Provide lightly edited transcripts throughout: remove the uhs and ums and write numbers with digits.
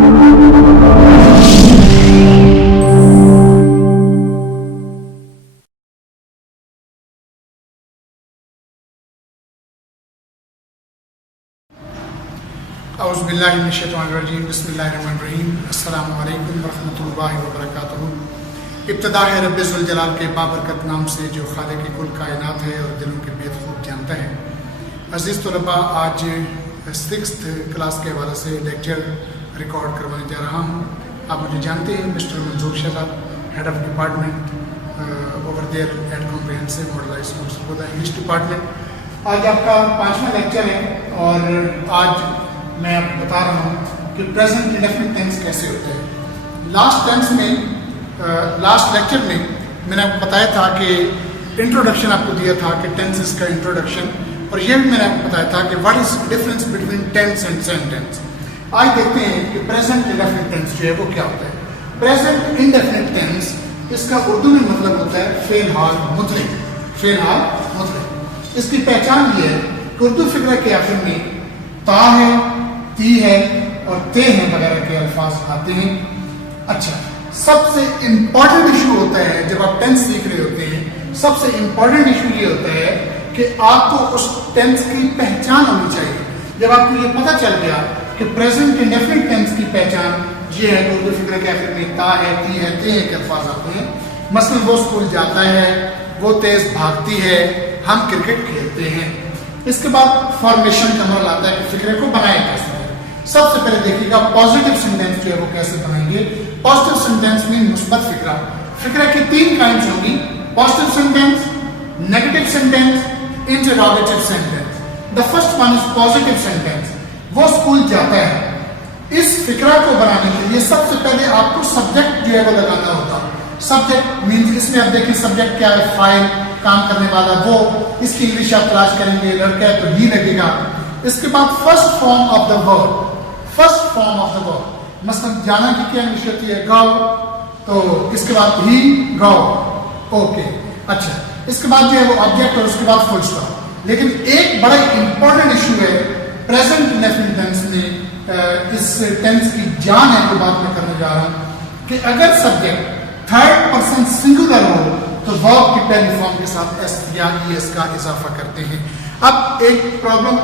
औज़ुबिल्लाहिमिनश्शैतानिर्रजीम बिस्मिल्लाहिर्रहमानिर्रहीम अस्सलामु अलैकुम वरहमतुल्लाहि वबरकातुहू। इब्तिदा है रब्बे ज़ुल जलाल के बाबरकत नाम से जो खालिक कुल कायनात है और दिलों के भेद खूब जानता है। अज़ीज़ तलबा, आज 6th क्लास के हवाले से लेक्चर रिकॉर्ड करवाने जा रहा हूँ। आप मुझे जानते हैं, mister Manzoor Shahzad, head of department over there at comprehensive modelised schools for the English department. आज आपका 5वां लेक्चर है और आज मैं आपको बता रहा हूँ कि प्रेजेंट इंडेफिनिट टेंस कैसे होता है। लास्ट लेक्चर में मैंने आपको बताया था कि इंट्रोडक्शन आपको दिया था कि टेंसेस का इंट्रोडक्शन, और यह भी मैंने आपको बताया था कि what is difference between tense and sentence. आज देखते हैं कि प्रेजेंट इंडेफिनिट टेंस जो है वो क्या होता है। प्रेजेंट इंडेफिनिट टेंस, इसका उर्दू में मतलब होता है फेल हाल मुतलक। फेल हाल मुतलक, इसकी पहचान ये है कि उर्दू फिक्र के आखिर में ता है, ती है और ते हैं वगैरह के अल्फाज आते हैं। अच्छा, सबसे इंपॉर्टेंट इशू होता है जब आप टेंस सीख रहे होते हैं, सबसे इंपॉर्टेंट इशू ये होता है कि आपको उस टेंस की पहचान होनी चाहिए। जब आपको ये पता चल गया कि प्रेजेंट इंडेफिनिट टेंस की पहचान ये है कि उर्दू फिक्र के आखिर में ता है, ती है, ते हैं के अल्फाज आते हैं। मसलन वो स्कूल जाता है, वो तेज भागती है, हम क्रिकेट खेलते हैं। इसके बाद फॉर्मेशन का अमल आता है कि फिक्रे को बनाए कैसे। सबसे पहले देखिएगा पॉजिटिव सेंटेंस जो है वो कैसे बनाएंगे। पॉजिटिव सेंटेंस में मुस्बत फिक्रा, फिक्रा की 3 काइंड्स होंगी: positive sentence, negative sentence, interrogative sentence. The first one is positive sentence. वो स्कूल जाता है, इस फिक्रा को बनाने के लिए सबसे पहले आपको सब्जेक्ट जो है वो लगाना होगा। सब्जेक्ट मीन्स, इसमें आप देखिए सब्जेक्ट क्या है, फाइल, काम करने वाला वो। इसकी इंग्लिश आप तलाश करेंगे, लड़का है तो ही लगेगा। इसके बाद first form of the word, first form of the word, मसलन जाना की क्या इंग्लिश होती है, गो, तो इसके बाद ही, गो, ओके। अच्छा, इसके बाद जो है वो ऑब्जेक्ट और उसके बाद फुल स्टॉप। लेकिन एक बड़ा इंपॉर्टेंट इशू है प्रेजेंट इंडेफिनिट टेंस में, इस टेंस की जान है जो बात मैं करने जा रहा हूं, कि अगर सब्जेक्ट थर्ड पर्सन सिंगुलर हो तो वर्ब की पहली फॉर्म के साथ एस या ईएस का इजाफा करते हैं। अब एक प्रॉब्लम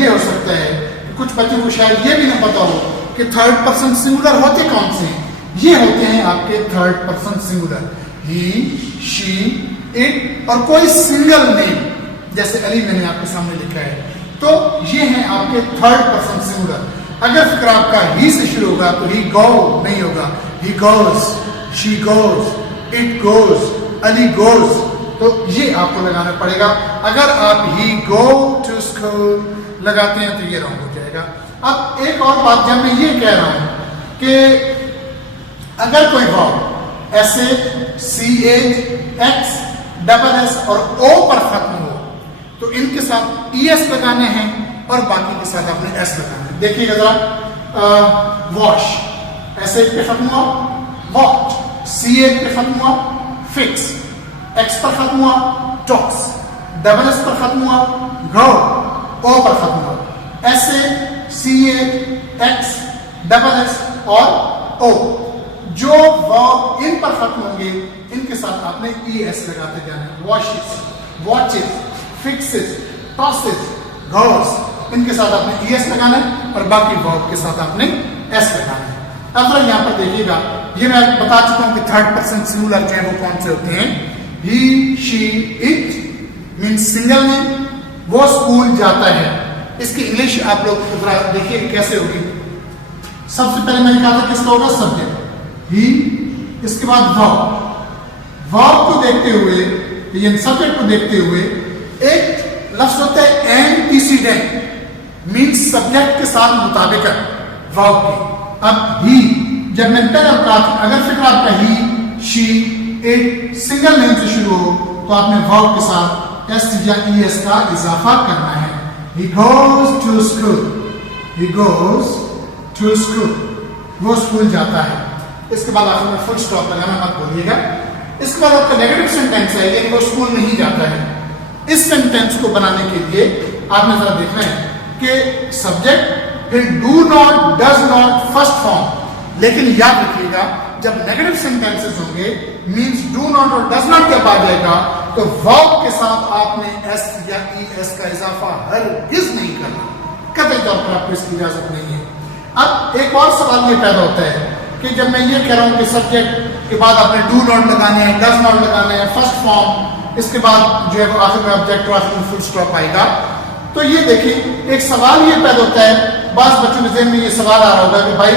ये हो सकता है कि कुछ बच्चों को शायद ये भी ना पता हो कि थर्ड पर्सन सिंगुलर होते कौन से हैं। ये होते हैं आपके third person singular, he, she, it और कोई सिंगल नेम, जैसे अली मैंने आपके सामने लिखा है, तो ये हैं आपके थर्ड पर्सन सिंगुलर। अगर फिक्र आपका ही से शुरू होगा तो ही गो नहीं होगा, he goes, she goes, it goes, Ali goes, तो ये आपको लगाना पड़ेगा। अगर आप ही गो टू स्कूल लगाते हैं तो ये रॉन्ग हो जाएगा। अब एक और बात, जब मैं ये कह रहा हूं कि अगर कोई वर्ब ऐसे CH, XSS और O पर खत्म हो तो इनके साथ ES लगाने हैं और बाकी के साथ आपने S लगाना है। देखिएगा जरा, वॉश ऐसे पे खत्म हुआ, वॉच, CH पे खत्म हुआ, फिक्स, X पर खत्म हुआ, टॉक्स, SS पर खत्म हुआ, ग्रो, O पर खत्म हुआ। ऐसे CH, XSS और O जो वर्ब इन पर खत्म होंगे इनके साथ आपने ES लगाते जाना है। वॉशेस, वॉचेस, फिक्सेस, टॉसेस, गोस, इनके साथ आपने ES लगाना है और बाकी वर्ब के साथ आपने S लगाना है। अब जरा यहाँ पर देखिएगा, ये मैं बता चुका हूं कि थर्ड पर्सन सिंगुलर जो है वो कौन से होते हैं। He, she, it means single name, वो स्कूल जाता है। इसकी इंग्लिश आप लोग देखिए कैसे होगी। सबसे पहले मैंने कहा था किसका होगा, सब्जेक्ट, ही, इसके बाद वर्ब। वर्ब को देखते हुए, यानी सब्जेक्ट को देखते हुए एक लफ्ज होता है एंटीसीडेंट, मीन्स सब्जेक्ट के साथ मुताबिकत वर्ब की। अब ही, जब मैंने पहले कहा अगर फिक्र आपका ही, शी, इट सिंगल नेम से शुरू हो तो आपने वर्ब के साथ एस या ES का इजाफा करना है। He goes to school, he goes to school, वो स्कूल जाता है। इसके बाद आखिर में फुल स्टॉप लगाना मत भूलिएगा। इसके बाद आपका नेगेटिव सेंटेंस है, लेकिन वो स्कूल नहीं जाता है। इस सेंटेंस को बनाने के लिए आपने जरा देखना है कि सब्जेक्ट फिर do not, does not, first form. लेकिन याद रखिएगा जब नेगेटिव सेंटेंसेस होंगे मींस डू नॉट और डज नॉट जब आ जाएगा तो वर्ब के साथ आपने एस या ईएस का इजाफा हरगिज नहीं करना, कतई तौर पर आपको इसकी इजाजत नहीं है। अब एक और सवाल ये पैदा होता है कि जब मैं ये कह रहा हूं कि सब्जेक्ट के बाद आपने डू नॉट लगाने हैं, डज नॉट लगाने हैं, फर्स्ट फॉर्म, इसके बाद जो है वो आखिर में ऑब्जेक्ट और आखिर में फुल स्टॉप आएगा, तो ये देखिए एक सवाल ये पैदा होता है, बास बच्चों के ज़हन में ये सवाल आ रहा होगा कि भाई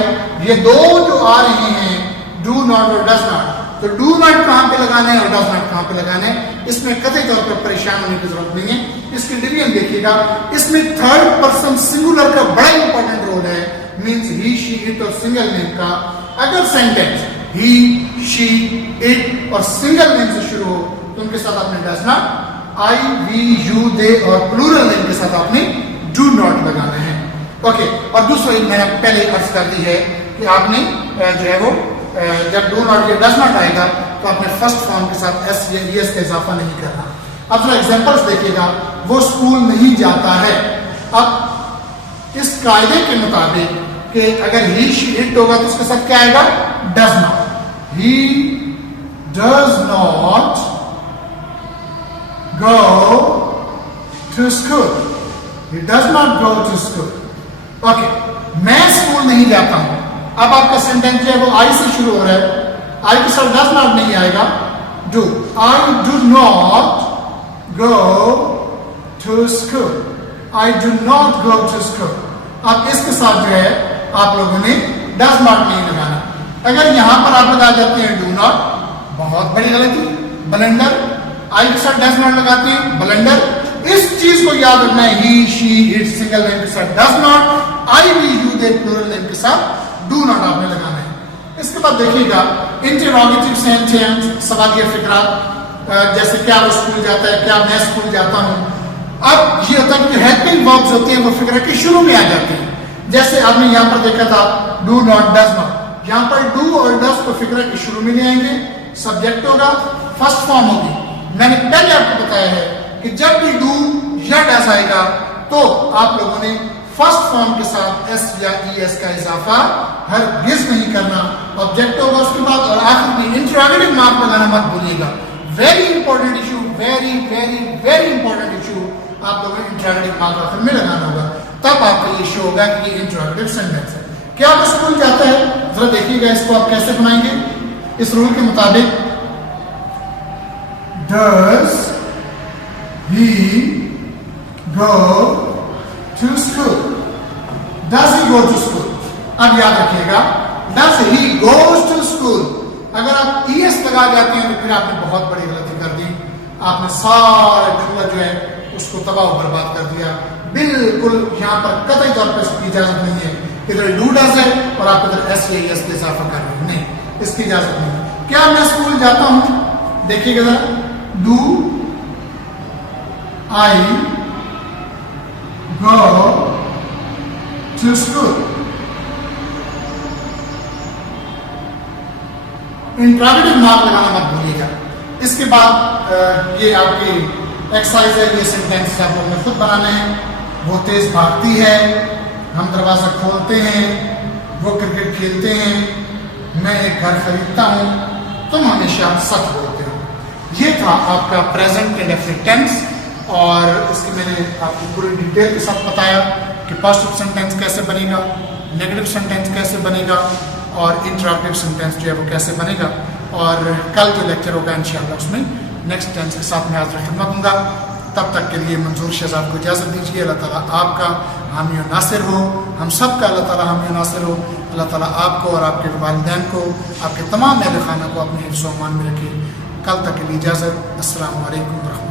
ये दो जो आ रहे हैं डू नॉट और डज नॉट, तो डू नॉट कहां पे लगाने हैं और डज नॉट कहां पे लगाने हैं, इसमें कतई तौर पर परेशान होने की जरूरत नहीं है। इसकी डिवीजन देखिएगा, इसमें थर्ड पर्सन सिंगुलर का बड़ा इंपॉर्टेंट रोल है, मींस ही, शी, इट और सिंगल नेम का। अगर सेंटेंस ही, शी, इट और सिंगल नेम से शुरू हो तो उनके साथ आपने does not, I, we, you, they और प्लूरल नेम के साथ आपने डू नॉट लगाना है। ओके, और दूसरा मैंने पहले अर्ज कर दी है कि आपने जो है वो जब डू नॉट या डज नॉट आएगा तो आपने फर्स्ट फॉर्म के साथ एस या ईएस का इजाफा नहीं करना। अब जरा एग्जांपल्स देखिएगा, वो स्कूल नहीं जाता है। अब इस कायदे के मुताबिक कि अगर ही, शी, इट होगा तो उसके साथ क्या आएगा, does not. He does not go to school. He does not go to school. Okay, मैं स्कूल नहीं जाता हूं। अब आपका सेंटेंस जो है वो आई से शुरू हो रहा है, आई के साथ डज नॉट नहीं आएगा, do. I do not go to school, I do not go to school. अब इसके साथ जो है आप लोगों ने डज नॉट नहीं लगाना। अगर यहां पर आप लगा जाते हैं डू नॉट, बहुत बड़ी गलती, ब्लेंडर। आई के साथ डज नॉट लगाते हैं, ब्लेंडर। इस चीज को याद रखना है, he, she, it single name के साथ does not, I, we, you, they plural name के साथ डू नॉट आपने लगाना है। इसके बाद देखिएगा इंटरोगेटिव सेंटेंस, सवालिया फिक्रा, जैसे क्या वो स्कूल जाता है, क्या मैं स्कूल जाता हूं। अब ये होता है कि हेल्पिंग वर्ब्स होते हैं वो फिक्रा के शुरू में आ जाते हैं। जैसे आपने यहां पर देखा था डू नॉट, डज नॉट, यहां पर डू और डज तो फिक्रा के शुरू में ले आएंगे, सब्जेक्ट होगा, फर्स्ट फॉर्म होगी। मैंने पहले आपको बताया है कि जब भी डू या डज आएगा तो आप लोगों ने फर्स्ट फॉर्म के साथ एस या ईएस का इजाफा हरगिज नहीं करना, ऑब्जेक्ट होगा उसके बाद, और आखिर में इंटरोगेटिव मार्क लगाना मत भूलिएगा। Very important issue, very very very important issue, आप लोगों ने इंटरोगेटिव मार्क आखिर में लगाना होगा, तब आपको ये शो होगा कि ये इंटरोगेटिव सेंटेंस है। क्या वो स्कूल जाता है, जरा देखिएगा इसको आप कैसे बनाएंगे। इस रूल के मुताबिक does he go to school? Does he go to school? अब याद रखिएगा, does he goes to school, अगर आप es लगा जाते हैं तो फिर आपने बहुत बड़ी गलती कर दी, आपने सारा जुमला जो है उसको तबाह बर्बाद कर दिया। बिल्कुल यहां पर कतई तौर पर इसकी इजाजत नहीं है, इधर डू डज है और आप इधर एस या एस का इजाफा कर रहे हैं, नहीं, इसकी इजाजत नहीं। क्या मैं स्कूल जाता हूं, देखिएगा जरा, do I go to school? Interrogative mark लगाना मत भूलिएगा। इसके बाद ये आपकी एक्सरसाइज है, ये सेंटेंस आप लोगों ने खुद बनाने हैं। वो तेज भागती है, हम दरवाजा खोलते हैं, वो क्रिकेट खेलते हैं, मैं एक घर खरीदता हूं, तुम हमेशा सच बोलते हो। ये था आपका प्रेजेंट इंडेफिनिट टेंस, और इसकी मैंने आपको पूरी डिटेल के साथ बताया कि पॉजिटिव सेंटेंस कैसे बनेगा, नेगेटिव सेंटेंस कैसे बनेगा और इंटरोगेटिव सेंटेंस जो है वो कैसे बनेगा। और कल जो लेक्चर होगा इंशाअल्लाह उसमें नेक्स्ट टेंस के साथ मैं हाजिर खिदमत दूंगा। तब तक के लिए मंजूर शहजाद को इजाज़त दीजिए। अल्लाह ताला आपका हामी और नासिर हो, हम सब का अल्लाह ताला हामी और नासिर हो। अल्लाह ताला आपको और आपके वालिदैन को, आपके तमाम अहल खाना को अपने हिफ्ज़-ओ-अमान में रखे। कल तक के लिए इजाज़त। अस्सलामु अलैकुम।